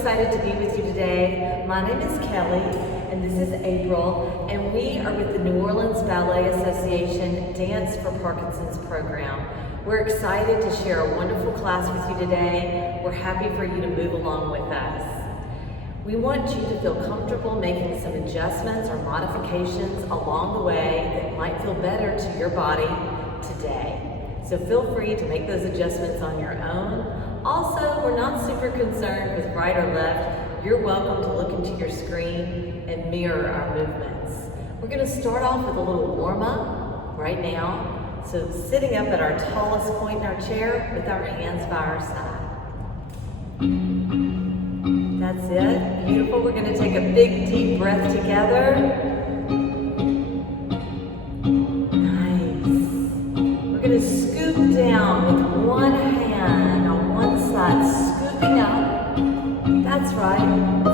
excited to be with you today. My name is Kelly, and this is April, and we are with the New Orleans Ballet Association Dance for Parkinsons program. We're excited to share a wonderful class with you today. We're happy for you to move along with us. We want you to feel comfortable making some adjustments or modifications along the way that might feel better to your body today. So feel free to make those adjustments on your own. Also, we're not super concerned with right or left. You're welcome to look into your screen and mirror our movements. We're going to start off with a little warm-up right now. So sitting up at our tallest point in our chair with our hands by our side. That's it. Beautiful. We're going to take a big deep breath together. Nice. We're going to scoop down with one hand on one side, scooping up. That's right.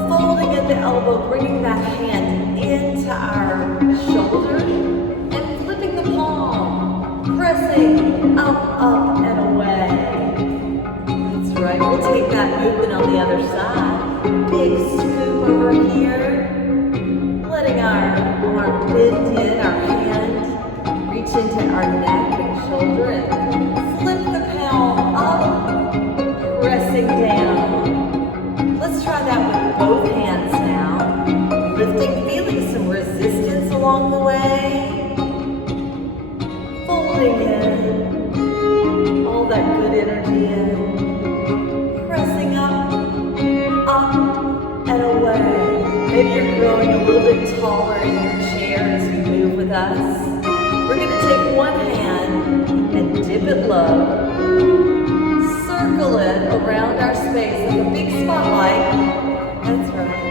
Folding at the elbow, bringing that hand into our shoulder and flipping the palm, pressing up, up, and away. That's right. We'll take that movement on the other side. Big scoop over here, letting our arm bend in, our hand reach into our neck and shoulder, and flip the palm up, pressing down. Let's try that with both hands now. Lifting, feeling some resistance along the way. Folding in, all that good energy in. Pressing up, and away. Maybe you're growing a little bit taller in your chair as you move with us. We're going to take one hand and dip it low. Circle it around our space like a big spotlight. That's right.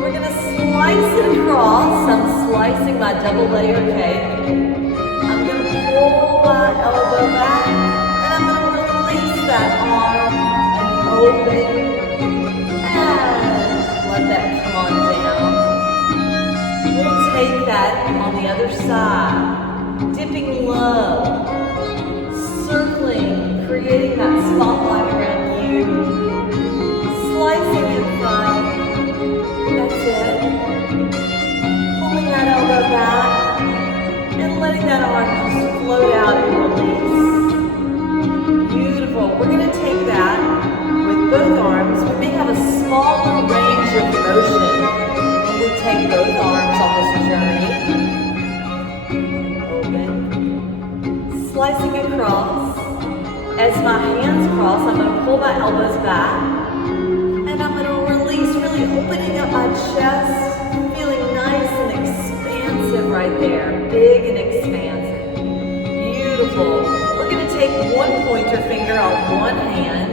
We're going to slice it across. I'm slicing my double layer cake. I'm going to pull my elbow back, and I'm going to release that arm and open. Let that come on down. We'll take that on the other side, dipping low, circling, creating that spotlight around you, slicing in front. That's it. Pulling that elbow back and letting that arm just float out and release. Beautiful. We're going to take that with both arms. We may have a smaller range of motion when we take both arms on this journey. Open. Slicing across. As my hands cross, I'm going to pull my elbows back. And I'm going to release, really opening up my chest. Feeling nice and expansive right there. Big and expansive. Beautiful. We're going to take one pointer finger on one hand.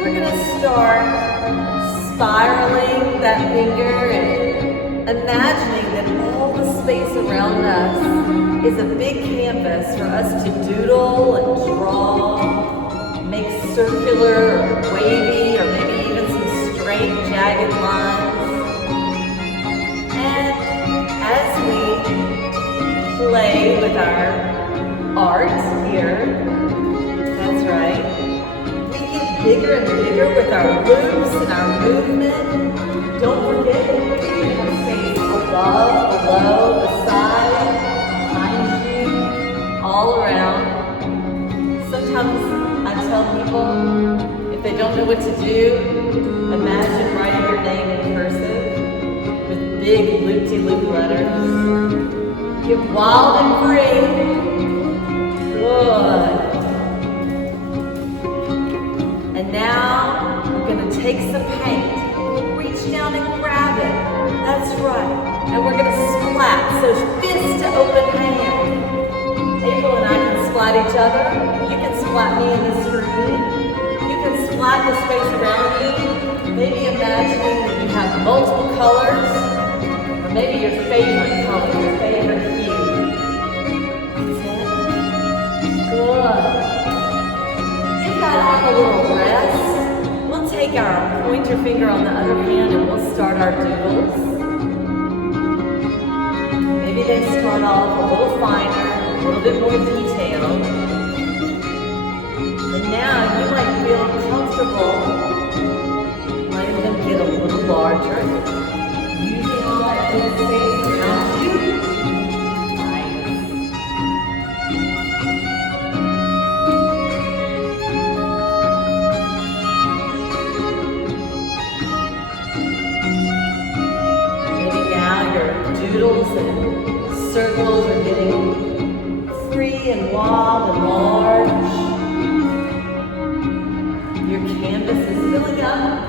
We're going to start spiraling that finger and imagining that all the space around us is a big canvas for us to doodle and draw, make circular or wavy or maybe even some straight, jagged lines. And as we play with our art here, that's right, bigger and bigger with our loops and our movement. Don't forget, you have space above, below, beside, behind you, all around. Sometimes I tell people, if they don't know what to do, imagine writing your name in cursive with big loop-de-loop letters. Get wild and free. Good. And now, we're going to take some paint, reach down and grab it. That's right. And we're going to splat, so fist to open hand. April and I can splat each other. You can splat me in the screen. You can splat the space around you. Maybe imagining that you have multiple colors, or maybe your favorite color, your favorite hue. That's it. Good. That arm a little rest. We'll take our pointer finger on the other hand and we'll start our doodles. Maybe they start off a little finer, a little bit more detailed. And now you might feel comfortable letting them get larger. Using all that good space around you. Nice. Maybe now your doodles and circles are getting free and wild and large. Your canvas is filling up.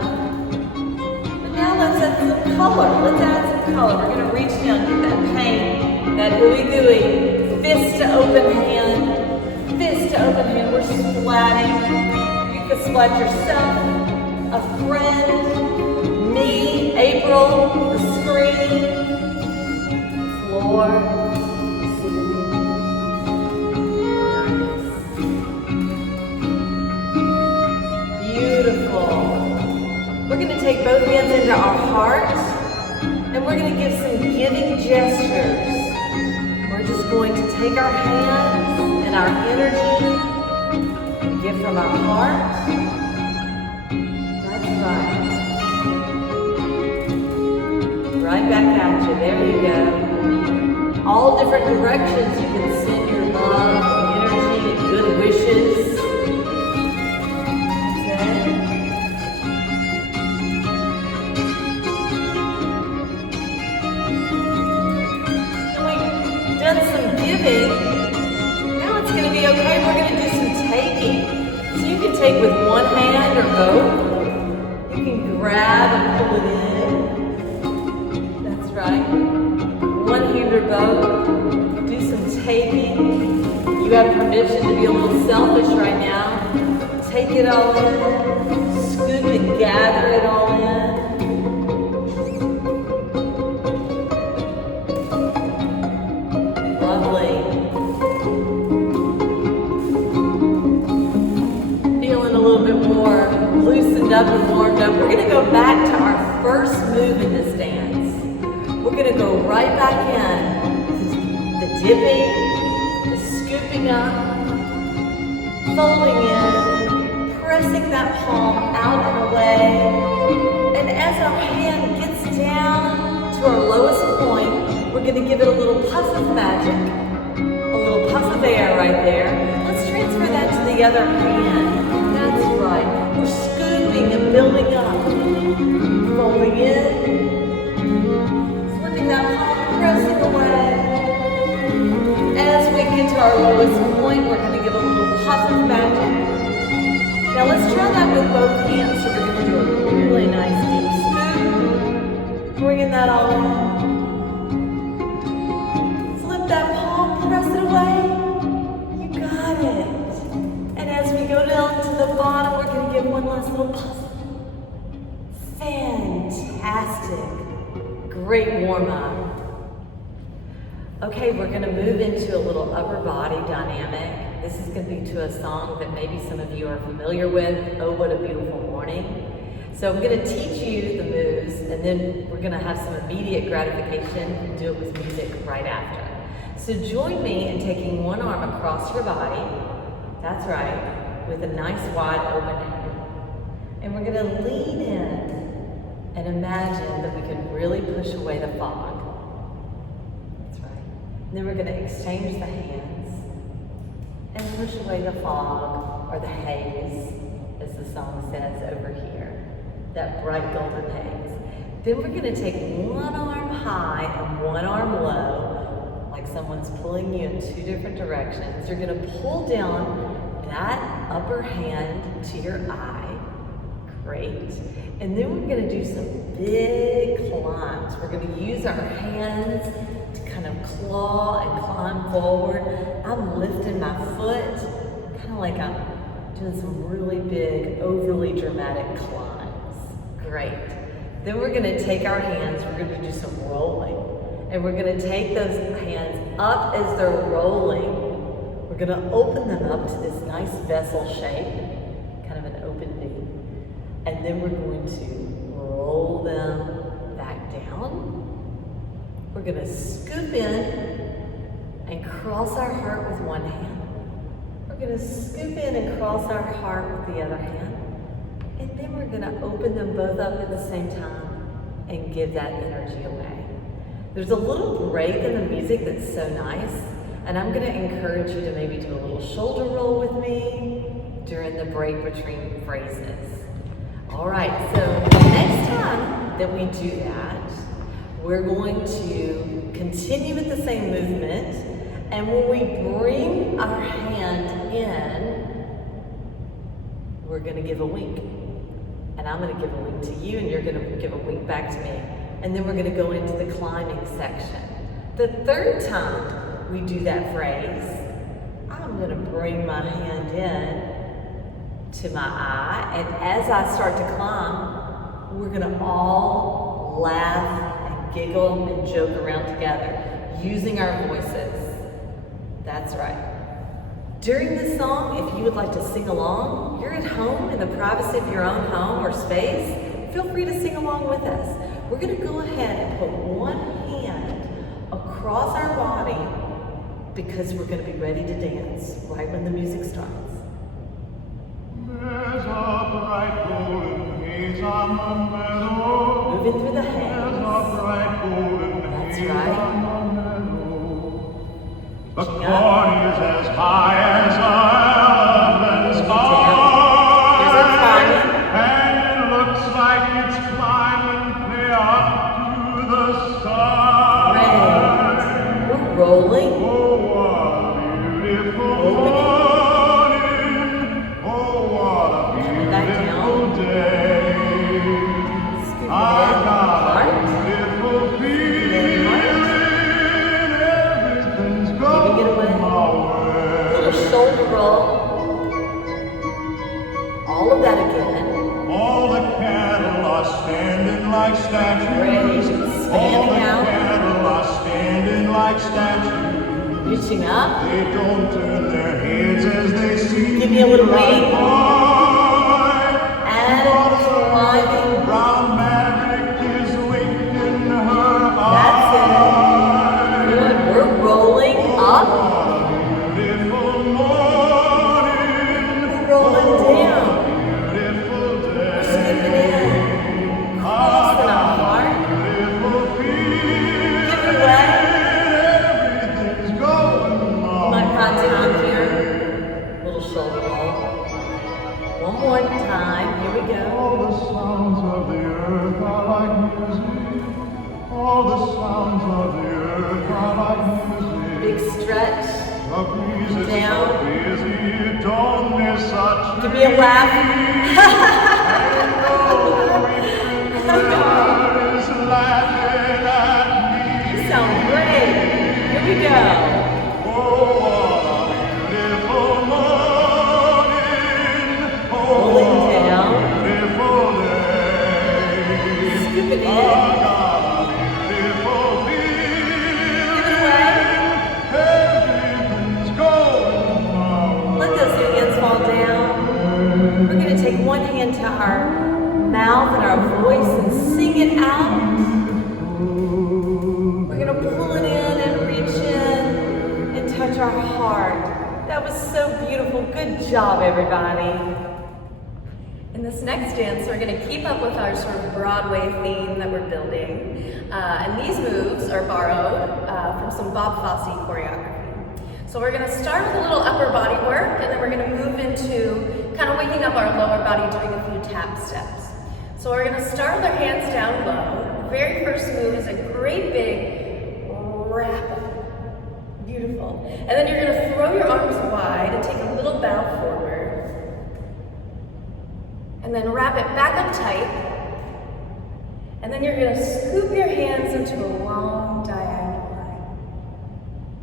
But now let's add some color. Let's add some color. We're going to reach down, get that paint, that ooey gooey, fist to open hand, fist to open hand. We're splatting. You can splat yourself, a friend, me, April, the screen, floor. We're going to take both hands into our heart, and we're going to give some giving gestures. We're just going to take our hands and our energy and give from our heart. That's right. Right back at you. There you go. All different directions you can send your love, energy, and good wishes. Now it's going to be okay. We're going to do some taking. So you can take with one hand or both. You can grab and pull it in. That's right. One hand or both. Do some taking. You have permission to be a little selfish right now. Take it all in. Scoop and gather it all in. Loosened up and warmed up. We're going to go back to our first move in this dance. We're going to go right back in. The dipping, the scooping up, folding in, pressing that palm out and away. And as our hand gets down to our lowest point, we're going to give it a little puff of magic, a little puff of air right there. Let's transfer that to the other hand. That's right. We're scooping and building up. Folding in. Slipping that palm, pressing away. As we get to our lowest point, we're going to give a little puff of magic. Now let's try that with both hands. So we're going to do a really nice deep scoop. Bringing that all in. Flip that palm, press it away. You got it. And as we go down to the bottom, we're going to give one last little puff. Fantastic. Great warm up. Okay, we're going to move into a little upper body dynamic. This is going to be to a song that maybe some of you are familiar with, Oh What a Beautiful Morning. So I'm going to teach you the moves, and then we're going to have some immediate gratification and do it with music right after. So join me in taking one arm across your body. That's right, with a nice wide open hand. And we're going to lean in and imagine that we can really push away the fog. That's right. And then we're going to exchange the hands and push away the fog, or the haze, as the song says over here. That bright golden haze. Then we're going to take one arm high and one arm low, like someone's pulling you in two different directions. You're going to pull down that upper hand to your eye. Great. And then we're going to do some big climbs. We're going to use our hands to kind of claw and climb forward. I'm lifting my foot, kind of like I'm doing some really big, overly dramatic climbs. Great. Then we're going to take our hands, we're going to do some rolling. And we're going to take those hands up as they're rolling. We're going to open them up to this nice vessel shape, kind of an open V. And then we're going to roll them back down. We're going to scoop in and cross our heart with one hand. We're going to scoop in and cross our heart with the other hand. And then we're going to open them both up at the same time and give that energy away. There's a little break in the music that's so nice, and I'm going to encourage you to maybe do a little shoulder roll with me during the break between phrases. All right, so the next time that we do that, we're going to continue with the same movement, and when we bring our hand in, we're going to give a wink. And I'm going to give a wink to you, and you're going to give a wink back to me. And then we're going to go into the climbing section. The third time we do that phrase, I'm going to bring my hand in to my eye, and as I start to climb, we're going to all laugh and giggle and joke around together using our voices. That's right. During this song, if you would like to sing along, you're at home in the privacy of your own home or space, feel free to sing along with us. We're going to go ahead and put one hand across our body because we're going to be ready to dance right when the music starts. There's a bright golden haze on the meadow. Moving through the hands. There's a bright golden That's haze right. on the meadow. The corn is as high as an elephant's There's our climbing. and it looks like it's climbing clear up to the sky. Great. We're rolling. Oh, what a beautiful morning. Oh, what a beautiful day. Scoop it I in. got a Heart. beautiful feeling. Everything's Giving it away. going my way. Little shoulder roll. All of that again. All the cattle are standing like statues. Great. All the Standing out. cattle are standing like statues. Reaching up. They don't turn their heads as they see Give me a little me ride wink. by. And What a climbing. brown maverick is winking her That's eye. it. Good. We're rolling up. What a beautiful morning. We're rolling down. Beautiful day. Scooping in. Crossing our heart. Beautiful feeling. Give it away. Everything's going my Might find time here. Little shoulder roll. One more time. Here we go. All the sounds of the earth are like music. All the sounds of the earth are like music. Big stretch. The breeze is Down. so busy, don't miss such. Give me a laugh. Is laughing at me. You sound great. Here we go. Oh, what a beautiful morning. Oh, Rolling what down. a beautiful day. Scoop it in. I got a beautiful Give feeling. it away. Everything's going my way. Let those hands fall down. We're going to take one hand to our mouth and our voice and sing it out. We're going to pull it in and reach in and touch our heart. That was so beautiful. Good job, everybody. In this next dance, we're going to keep up with our sort of Broadway theme that we're building. And these moves are borrowed from some Bob Fosse choreography. So we're going to start with a little upper body work, and then we're going to move into kind of waking up our lower body doing a few tap steps. So we're going to start with our hands down low. The very first move is a great big wrap up. Beautiful. And then you're going to throw your arms wide and take a little bow forward. And then wrap it back up tight. And then you're going to scoop your hands into a long diagonal line.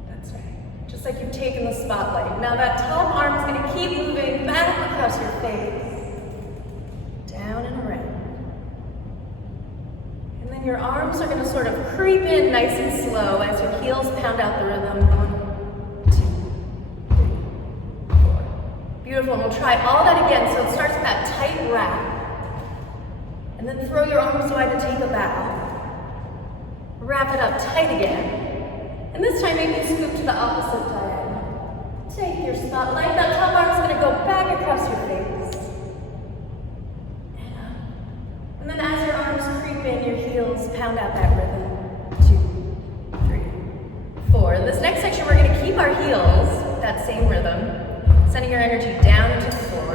That's right. Just like you've taken the spotlight. Now that top arm is going to keep moving back across your face. Down and around. And then your arms are going to sort of creep in nice and slow as your heels pound out the rhythm. 1, 2, 3, 4. Beautiful. And we'll try all that again. So it starts with that tight wrap. And then throw your arms wide and take a bow. Wrap it up tight again. And this time maybe you scoop to the opposite diagonal. Take your spotlight. That top arm's going to go back across your face. And up. And then as your arms creep in, your heels heels, pound out that rhythm. 2, 3, 4. In this next section, we're going to keep our heels, that same rhythm, sending your energy down into the floor.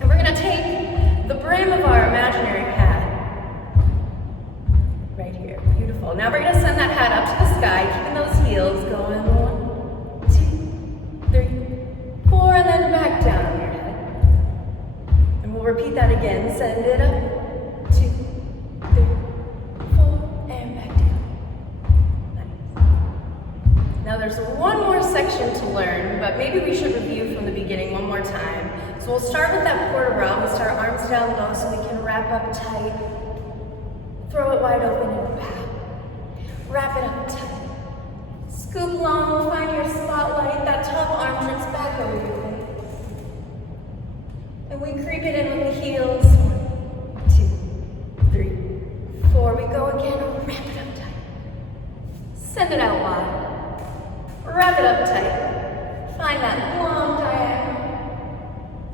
And we're going to take the brim of our imaginary hat right here. Beautiful. Now we're going to send that hat up to the sky, keeping those heels going. 1, 2, 3, 4, and then back down on your head. And we'll repeat that again. Send it up. 2, 3, 4, and back down. Nice. Now there's one more section to learn, but maybe we should review from the beginning one more time. So we'll start with that port de bras. We start arms down low so we can wrap up tight. Throw it wide open and wrap. Wrap it up tight. Scoop long, find your spotlight. That top arm drifts back over your face. And we creep it in with the heels. 1, 2, 3, 4. We go again. Wrap it up tight. Send it out wide. Wrap it up tight. Find that long diagonal.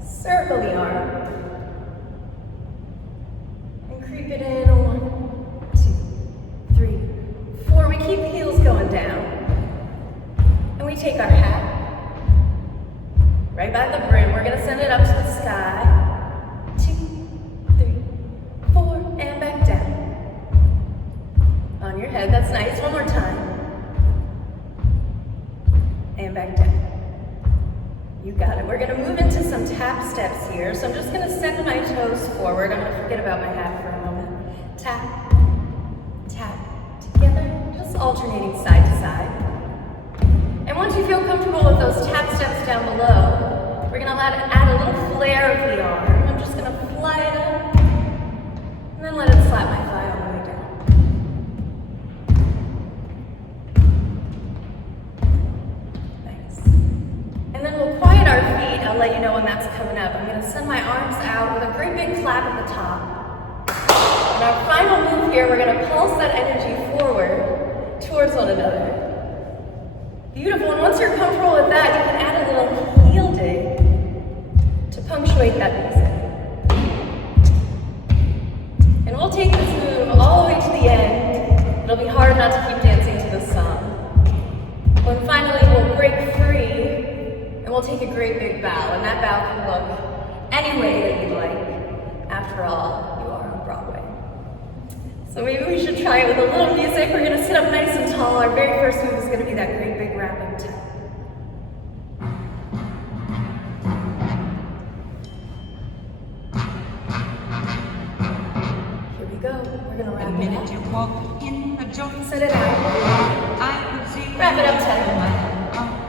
Circle the arm. And creep it in. 1, 2, 3, 4. We keep heels going down. And we take our hat right by the brim. We're going to send it up to the sky. 2, 3, 4, and back down. On your head. That's nice. One more time. And back down. You got it. We're going to move into some tap steps here. So I'm just going to send my toes forward. I'm going to forget about my hat for a moment. Tap, tap, together, just alternating side to side. And once you feel comfortable with those tap steps down below, we're going to add a little flare of the arm. I'm just going to fly it up, and then let it slap my thigh all the way down. Nice. And then we'll quiet our feet. I'll let you know when that's coming up. I'm going to send my arms out with a great big clap at the top. And our final move here, we're going to pulse that energy forward towards one another. Beautiful, and once you're comfortable with that, you can add a little heel dig to punctuate that music. And we'll take this move all the way to the end. It'll be hard not to keep dancing to this song. But finally, we'll break free, and we'll take a great big bow, and that bow can look any way that you like. After all, you are on Broadway. So maybe we should try it with a little music. We're going to sit up nice and tall. Our very first move is going to be that great big wrap up tap. Here we go. We're going to wrap it up. You walk in the joint, Set it out. I would see Wrap it up tight.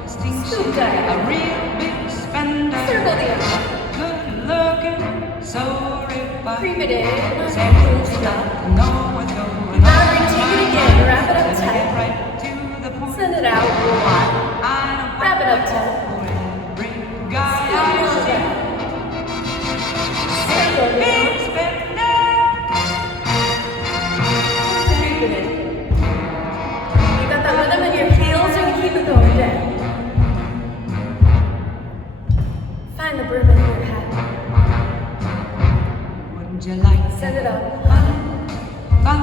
Scoop down. A real big spender. Circle the arm. Good looking, so refined. Creep it in. Seconds stop, know what's going on. Now we're going to take it again. Wrap it up tight. Right to the point. Send it out. I Wrap it up tight. bring guys Circle in. the Big arm. spender. Creep it in. You got that rhythm in your heels, so you keep it going down. Find the brim in your hat. Wouldn't you like Send it up. fun, fun,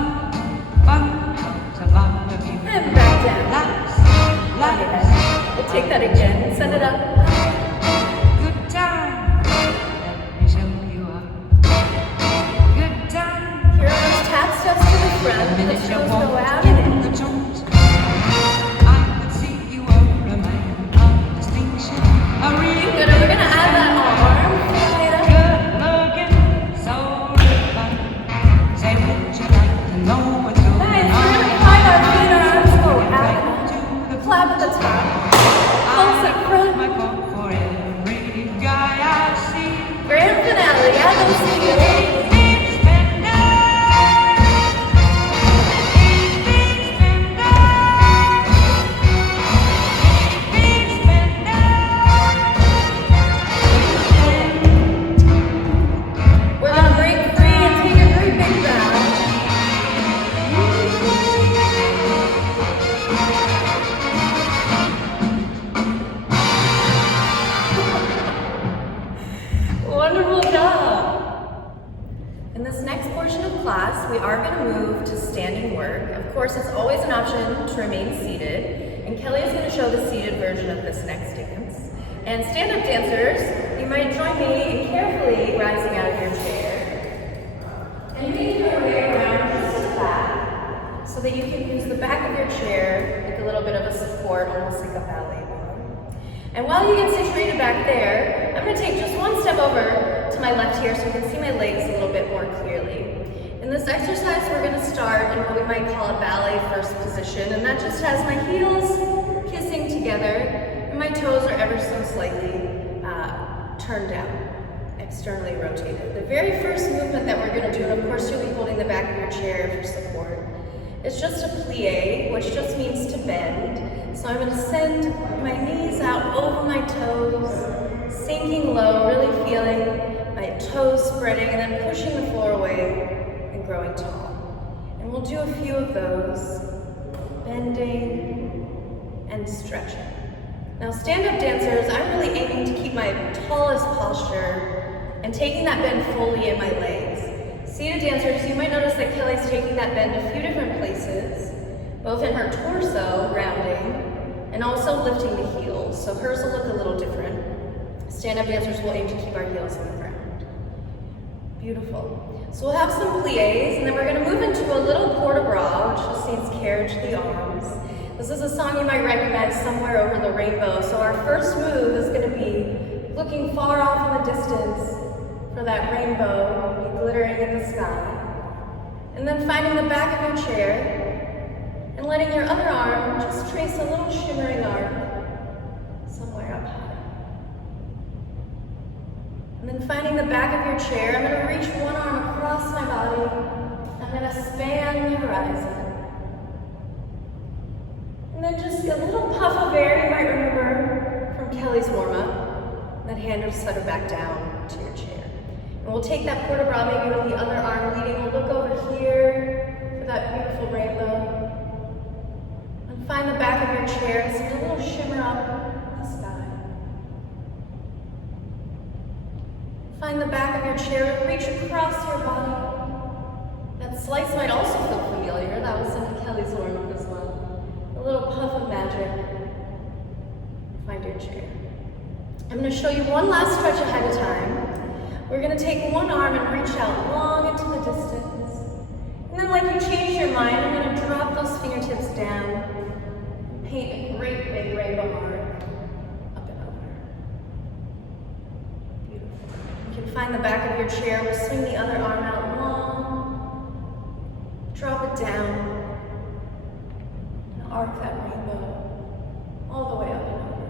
fun? It's a lot of you. And back down. Lots, On your lots. head. We'll take that again. Send it up. Good time. Let me show you a good time. Here are those tap steps to the front. The Minute you toes go walk out in and the in. joint, I would see you were a man of distinction. A real Good. And we're going to add that arm. Fly it up. good looking, so refined. Say, would you like to know what's going Nice. on? We're going to find our feet. Our arms go out. Right to the Clap at the top. Pulse at front. my course, it's always an option to remain seated, and Kelly is going to show the seated version of this next dance. And stand-up dancers, you might join me in carefully rising out of your chair and making your way around just to the back so that you can use the back of your chair like a little bit of a support, almost like a ballet bar. And while you get situated back there, I'm going to take just one step over to my left here so you can see my legs a little bit more clearly. In this exercise, we're going to start in what we might call a ballet first position, and that just has my heels kissing together and my toes are ever so slightly turned down, externally rotated. The very first movement that we're going to do, and of course you'll be holding the back of your chair for support, is just a plie, which just means to bend. So I'm going to send my knees out over my toes, sinking low, really feeling my toes spreading, and then pushing the floor away and growing tall. And we'll do a few of those, bending and stretching. Now, stand-up dancers, I'm really aiming to keep my tallest posture and taking that bend fully in my legs. Seated dancers, you might notice that Kelly's taking that bend a few different places, both in her torso, rounding, and also lifting the heels. So hers will look a little different. Stand-up dancers will aim to keep our heels on the ground. Beautiful. So we'll have some plies, and then we're going to move into a little port de bras, which just means carriage the arms. This is a song you might recognize, Somewhere Over the Rainbow. So our first move is going to be looking far off in the distance for that rainbow glittering in the sky. And then finding the back of your chair and letting your other arm just trace a little shimmering arc somewhere up high. And then finding the back of your chair, I'm going to reach one arm across my body. I'm going to span the horizon. And then just a little puff of air you might remember from Kelly's warm-up. That hand will settle back down to your chair. And we'll take that port de bras maybe with the other arm leading. We'll look over here for that beautiful rainbow. And find the back of your chair and send a little shimmer up in the sky. Find the back of your chair and reach across your body. That slice might also feel familiar. That was in Kelly's warm-up as well. A little puff of magic. Find your chair. I'm going to show you one last stretch ahead of time. We're going to take one arm and reach out long into the distance. And then like you change your mind, I'm going to drop those fingertips down and paint a great big rainbow arc up and over. Beautiful. You can find the back of your chair. We'll swing the other arm out long. Drop it down. Arc that rainbow all the way up and over.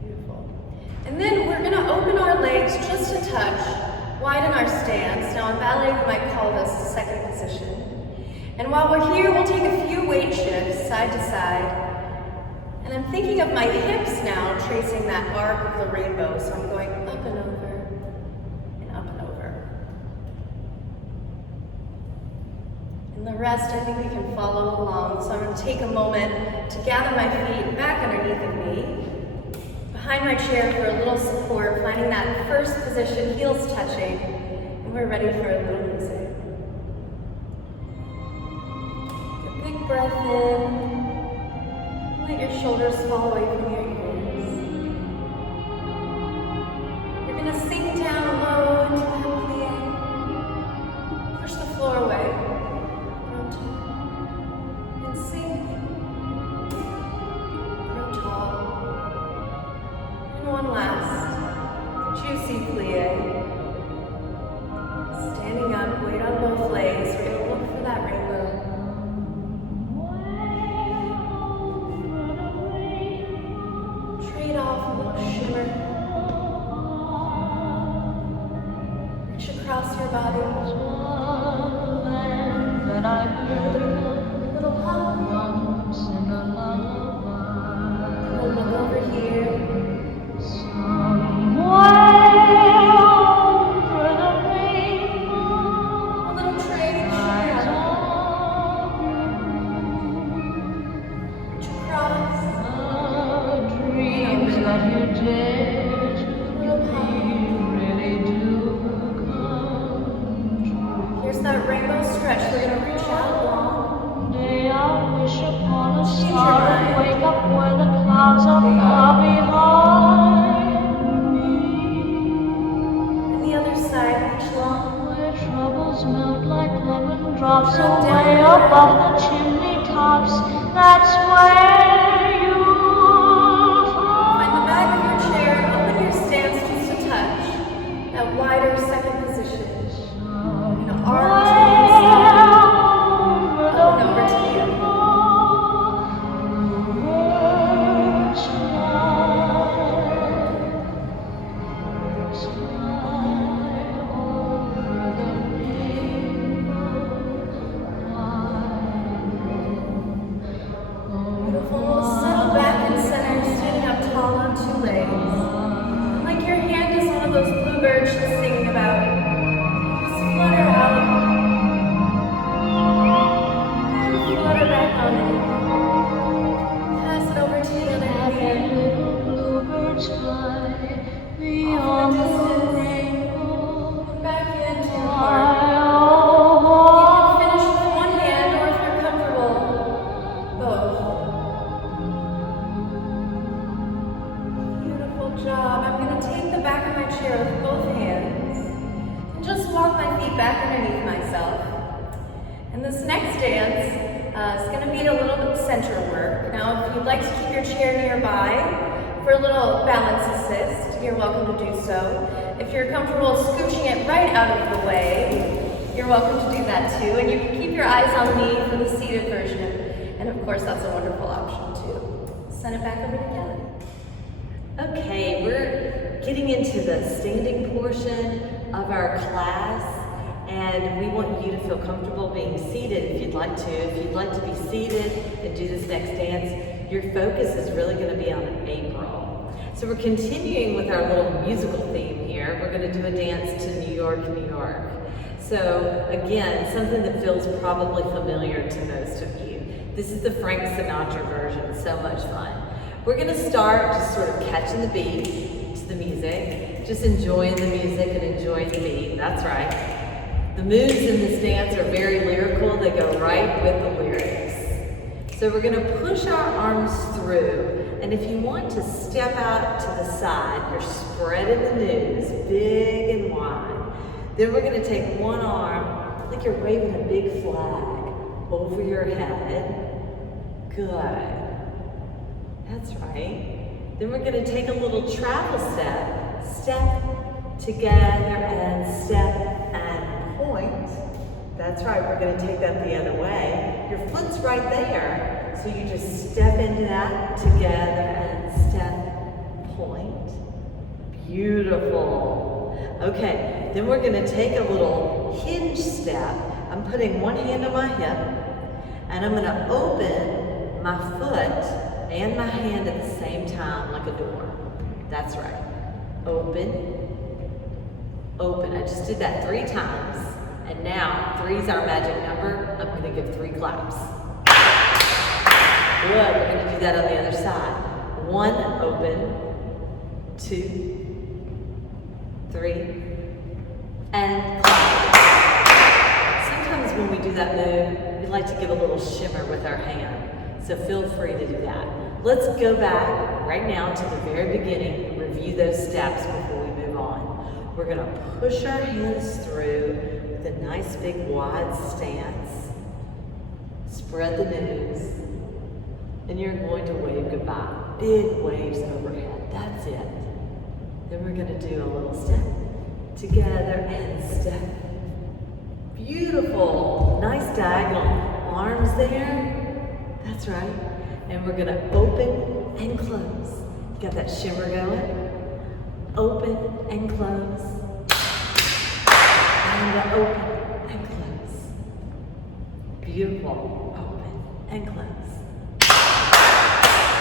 Beautiful. And then we're going to open our legs just a touch, widen our stance. Now in ballet we might call this the second position. And while we're here, we'll take a few weight shifts side to side. And I'm thinking of my hips now, tracing that arc of the rainbow. So I'm going up and over and up and over. And the rest, I think we can follow along. So I'm going to take a moment to gather my feet back underneath of me, behind my chair for a little support, finding that first position, heels touching, and we're ready for a little music. Take a big breath in, let your shoulders fall away from your ears. You're going to sink down low into that plie, push the floor away. One last juicy plie. Standing up, weight on both legs. We're going to look for that rainbow. Trade off a little shimmer. Reach across your body. Little hop. We'll look over here. Here's that rainbow stretch. We're going to reach out long. bluebird she's singing about. Just flutter out and flutter back on in. Pass it over to the other hand. Bluebirds fly Off beyond in the the distance. rainbow. Come back into your heart. You can finish with one hand, or if you're comfortable, both. Beautiful job. I'm going to take the back of my chair with both hands and just walk my feet back underneath myself. And this next dance is going to be a little bit center work. Now, if you'd like to keep your chair nearby for a little balance assist, you're welcome to do so. If you're comfortable scooching it right out of the way, you're welcome to do that too. And you can keep your eyes on me for the seated version. And of course, that's a wonderful option too. Send it back over to Kelly. Okay, we're getting into the standing portion of our class, and we want you to feel comfortable being seated if you'd like to. If you'd like to be seated and do this next dance, your focus is really going to be on April. So we're continuing with our little musical theme here. We're going to do a dance to New York, New York. So again, something that feels probably familiar to most of you. This is the Frank Sinatra version, so much fun. We're going to start just sort of catching the beat to the music, just enjoying the music and enjoying the beat. That's right. The moves in this dance are very lyrical. They go right with the lyrics. So we're going to push our arms through. And if you want to step out to the side, you're spreading the news big and wide. Then we're going to take one arm, like you're waving a big flag over your head. Good. That's right. Then we're going to take a little travel step. Step together and step and point. That's right, we're going to take that the other way. Your foot's right there. So you just step into that together and step, point. Beautiful. Okay, then we're going to take a little hinge step. I'm putting one hand on my hip, and I'm going to open my foot and my hand at the same time like a door. That's right. Open, open. I just did that 3 times. And now, 3 is our magic number. I'm going to give 3 claps. Good. We're going to do that on the other side. 1, open. 2, 3, and clap. Sometimes when we do that move, we like to give a little shimmer with our hand. So feel free to do that. Let's go back right now to the very beginning and review those steps before we move on. We're going to push our hands through with a nice big wide stance. Spread the news. And you're going to wave goodbye. Big waves overhead. That's it. Then we're going to do a little step together and step. Beautiful. Nice diagonal arms there. That's right. And we're going to open and close. Got that shimmer going? Open and close. And open and close. Beautiful. Open and close.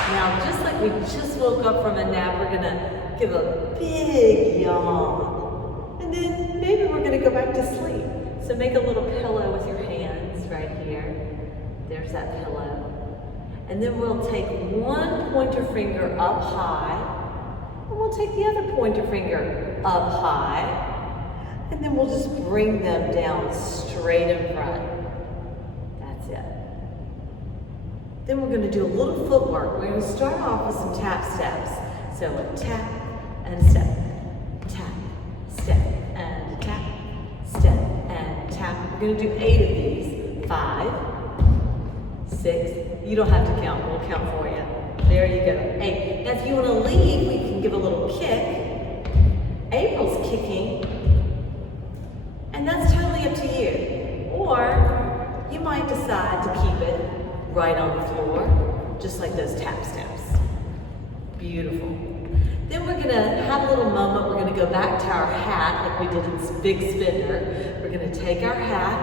Now, just like we just woke up from a nap, we're going to give a big yawn. And then maybe we're going to go back to sleep. So make a little pillow with your hands right here. There's that pillow. And then we'll take one pointer finger up high. And we'll take the other pointer finger up high. And then we'll just bring them down straight in front. That's it. Then we're going to do a little footwork. We're going to start off with some tap steps. So a tap and a step, tap, step, and tap, step, and tap. We're going to do 8 of these. 5, 6. You don't have to count. We'll count for you. There you go. 8. Now, if you want to leave, we can give a little kick. April's kicking. And that's totally up to you. Or you might decide to keep it right on the floor, just like those tap steps. Beautiful. Then we're going to have a little moment. We're going to go back to our hat like we did in Big Spender. We're going to take our hat,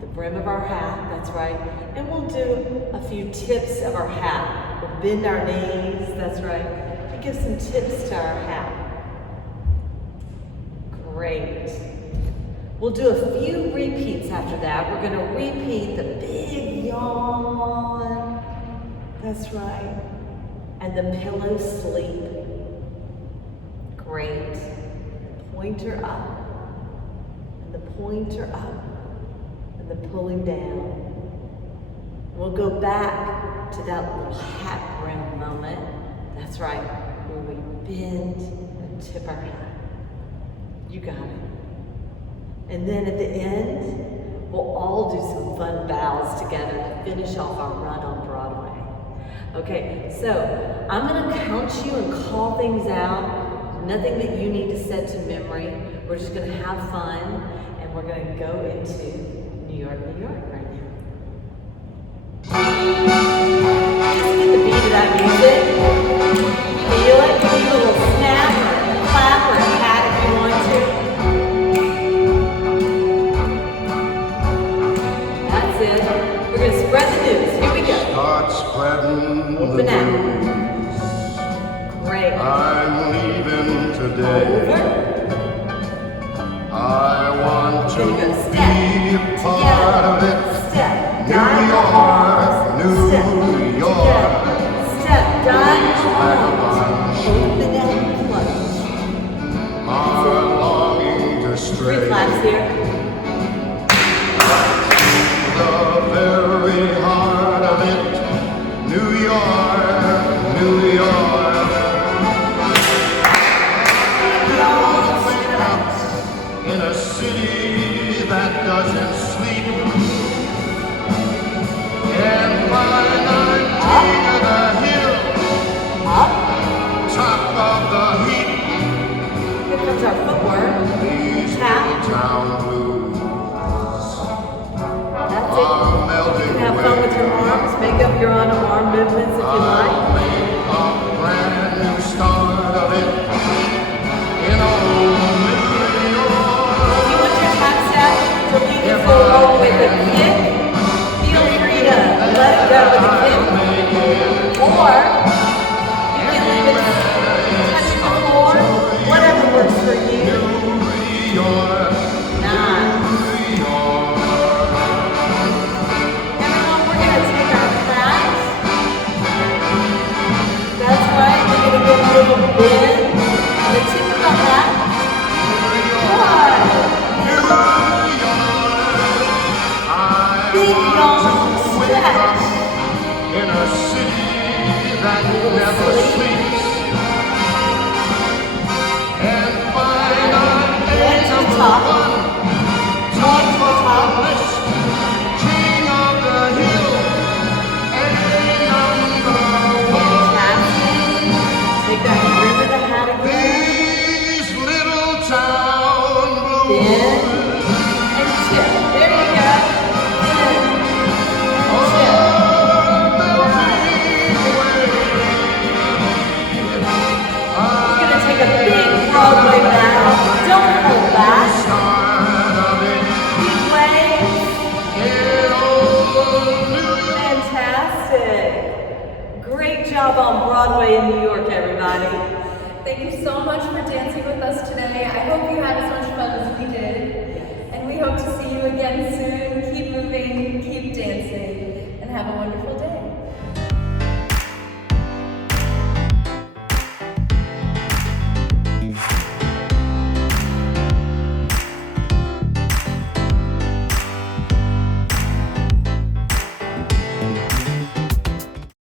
the brim of our hat, that's right, and we'll do a few tips of our hat. We'll bend our knees, that's right, and give some tips to our hat. Great. We'll do a few repeats after that. We're going to repeat the big yawn. That's right. And the pillow sleep. Great. Pointer up. And the pointer up. And the pulling down. We'll go back to that little hat brim moment. That's right. Where we bend and tip our hat. You got it. And then at the end, we'll all do some fun bows together to finish off our run on Broadway. Okay, so I'm gonna count you and call things out. Nothing that you need to set to memory. We're just gonna have fun, and we're gonna go into New York right now. Just get the beat of that music. Feel it? Give me a little snap or a clap or a pat if you want to. That's it. We're going to spread the news. Here we go. Start spreading Open the out. news. Great. I'm leaving today. Over. I want to We're gonna go be step a part of it. Step. New Dive the arms. York, Step. New York. Together. Step. Dive the arms. Vagabond Open and close. are longing to stray. Three claps here. The very heart of it, New York, New York. Wake up in a city that doesn't sleep, and find I'm king of the hill, top of the heap. Here comes our footwork. These Tap. little town blues That's it. are You melting can have fun with your away. arms. Make up your own arm movements if you like. I'll make a brand new start of it in old New York. If you want your tap step to lead you forward with a kick, feel free to let it go with a kick. Or you can leave it touching the floor, whatever works for you. New York, Nice. New York. Everyone, we're going to take our hats. That's right. We're going to give a little bend on the tip of the hat. Big yawn stretch. In a city that never sleeps, and find I'm Head to the top. top of the list, king of the hill, and number one. Fantastic. Take that rim of the hat again. These little town blues Bend and tip. There you go. Bend and tip. are melting away. We're going to take a big Broadway bow. Don't hold back. Start of it Big waves. in old New York. Fantastic. Great job on Broadway in New York, everybody. Thank you so much for dancing with us today. I hope you had as much fun as we did. And we hope to see you again soon. Keep moving, keep dancing, and have a wonderful day.